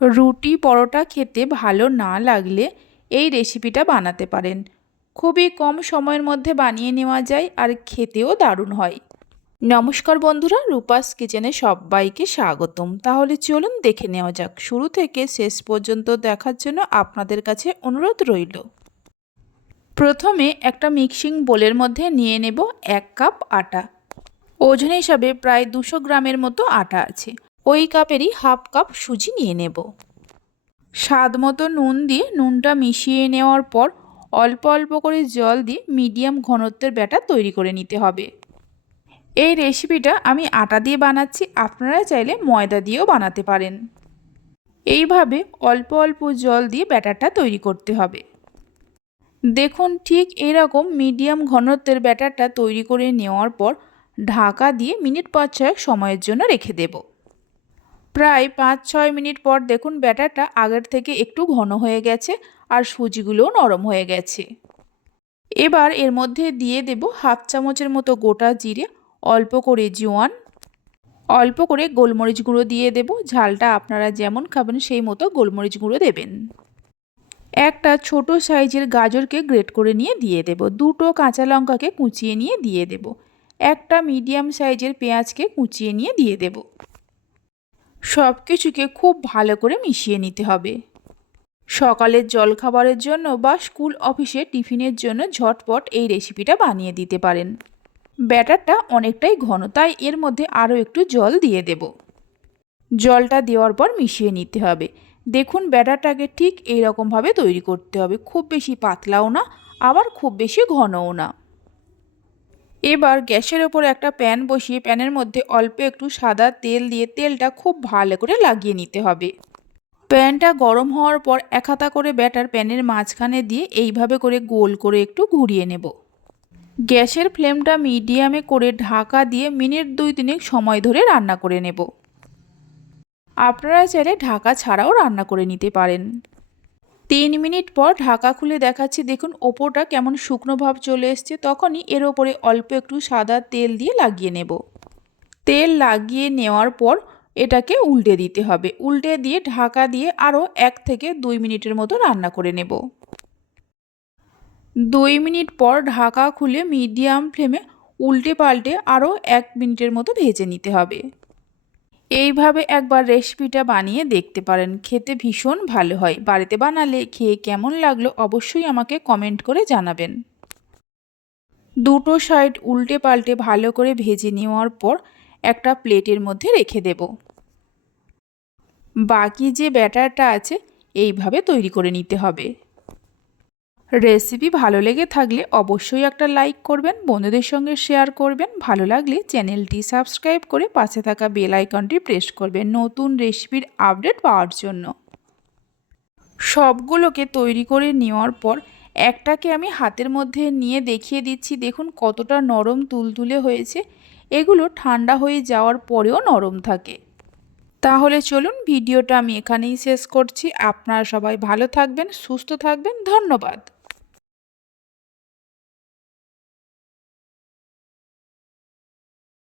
রুটি পরোটা খেতে ভালো না লাগলে এই রেসিপিটা বানাতে পারেন। খুবই কম সময়ের মধ্যে বানিয়ে নেওয়া যায় আর খেতেও দারুণ হয়। নমস্কার বন্ধুরা, রূপাস কিচেনে সবাইকে স্বাগতম। তাহলে চলুন দেখে নেওয়া যাক। শুরু থেকে শেষ পর্যন্ত দেখার জন্য আপনাদের কাছে অনুরোধ রইল। প্রথমে একটা মিক্সিং বোলের মধ্যে নিয়ে নেব এক কাপ আটা। ওজন হিসাবে প্রায় দুশো গ্রামের মতো আটা আছে। ওই কাপেরই হাফ কাপ সুজি নিয়ে নেব। স্বাদ মতো নুন দিয়ে নুনটা মিশিয়ে নেওয়ার পর অল্প অল্প করে জল দিয়ে মিডিয়াম ঘনত্বের ব্যাটার তৈরি করে নিতে হবে। এই রেসিপিটা আমি আটা দিয়ে বানাচ্ছি, আপনারা চাইলে ময়দা দিয়েও বানাতে পারেন। এইভাবে অল্প অল্প জল দিয়ে ব্যাটারটা তৈরি করতে হবে। দেখুন ঠিক এরকম মিডিয়াম ঘনত্বের ব্যাটারটা তৈরি করে নেওয়ার পর ঢাকা দিয়ে মিনিট পাঁচ ছয়েক সময়ের জন্য রেখে দেব। প্রায় পাঁচ, ছয় মিনিট পর দেখুন ব্যাটারটা আগের থেকে একটু ঘন হয়ে গেছে আর সুজিগুলোও নরম হয়ে গেছে। এবার এর মধ্যে দিয়ে দেব হাফ চামচের মতো গোটা জিরে, অল্প করে জোয়ান, অল্প করে গোলমরিচ গুঁড়ো দিয়ে দেব। ঝালটা আপনারা যেমন খাবেন সেই মতো গোলমরিচ গুঁড়ো দেবেন। একটা ছোট সাইজের গাজরকে গ্রেট করে নিয়ে দিয়ে দেব। দুটো কাঁচা লঙ্কাকে কুচিয়ে নিয়ে দিয়ে দেব। একটা মিডিয়াম সাইজের পেঁয়াজকে কুচিয়ে নিয়ে দিয়ে দেব। সব কিছুকে খুব ভালো করে মিশিয়ে নিতে হবে। সকালের জলখাবারের জন্য বা স্কুল অফিসে টিফিনের জন্য ঝটপট এই রেসিপিটা বানিয়ে দিতে পারেন। ব্যাটারটা অনেকটাই ঘন, তাই এর মধ্যে আরও একটু জল দিয়ে দেব। জলটা দেওয়ার পর মিশিয়ে নিতে হবে। দেখুন ব্যাটারটাকে ঠিক এইরকমভাবে তৈরি করতে হবে। খুব বেশি পাতলাও না, আবার খুব বেশি ঘনও না। এবার গ্যাসের ওপর একটা প্যান বসিয়ে প্যানের মধ্যে অল্প একটু সাদা তেল দিয়ে তেলটা খুব ভালো করে লাগিয়ে নিতে হবে। প্যানটা গরম হওয়ার পর এক হাতা করে ব্যাটার প্যানের মাঝখানে দিয়ে এইভাবে করে গোল করে একটু ঘুরিয়ে নেব। গ্যাসের ফ্লেমটা মিডিয়ামে করে ঢাকা দিয়ে মিনিট দুই তিনেক সময় ধরে রান্না করে নেব। আপনারা চাইলে ঢাকা ছাড়াও রান্না করে নিতে পারেন। তিন মিনিট পর ঢাকা খুলে দেখাচ্ছি, দেখুন ওপরটা কেমন শুকনো ভাব চলে এসছে, তখনই এর ওপরে অল্প একটু সাদা তেল দিয়ে লাগিয়ে নেব। তেল লাগিয়ে নেওয়ার পর এটাকে উল্টে দিতে হবে। উল্টে দিয়ে ঢাকা দিয়ে আরও এক থেকে দুই মিনিটের মতো রান্না করে নেব। দুই মিনিট পর ঢাকা খুলে মিডিয়াম ফ্লেমে উল্টে পাল্টে আরও এক মিনিটের মতো ভেজে নিতে হবে। এইভাবে একবার রেসিপিটা বানিয়ে দেখতে পারেন। খেতে ভীষণ ভালো হয়। বাড়িতে বানালে খেয়ে কেমন লাগল অবশ্যই আমাকে কমেন্ট করে জানাবেন। দুটো সাইড উল্টে পাল্টে ভালো করে ভেজে নেওয়ার পর একটা প্লেটের মধ্যে রেখে দেব। বাকি যে ব্যাটারটা আছে, এইভাবে তৈরি করে নিতে হবে। রেসিপি ভালো লেগে থাকলে অবশ্যই একটা লাইক করবেন, বন্ধুদের সঙ্গে শেয়ার করবেন। ভালো লাগলে চ্যানেলটি সাবস্ক্রাইব করে পাশে থাকা বেল আইকনটি প্রেস করবেন নতুন রেসিপির আপডেট পাওয়ার জন্য। সবগুলোকে তৈরি করে নেওয়ার পর একটাকে আমি হাতের মধ্যে নিয়ে দেখিয়ে দিচ্ছি। দেখুন কতটা নরম তুলতুলে হয়েছে। এগুলো ঠান্ডা হয়ে যাওয়ার পরেও নরম থাকে। তাহলে চলুন ভিডিওটা আমি এখানেই শেষ করছি। আপনারা সবাই ভালো থাকবেন, সুস্থ থাকবেন। ধন্যবাদ।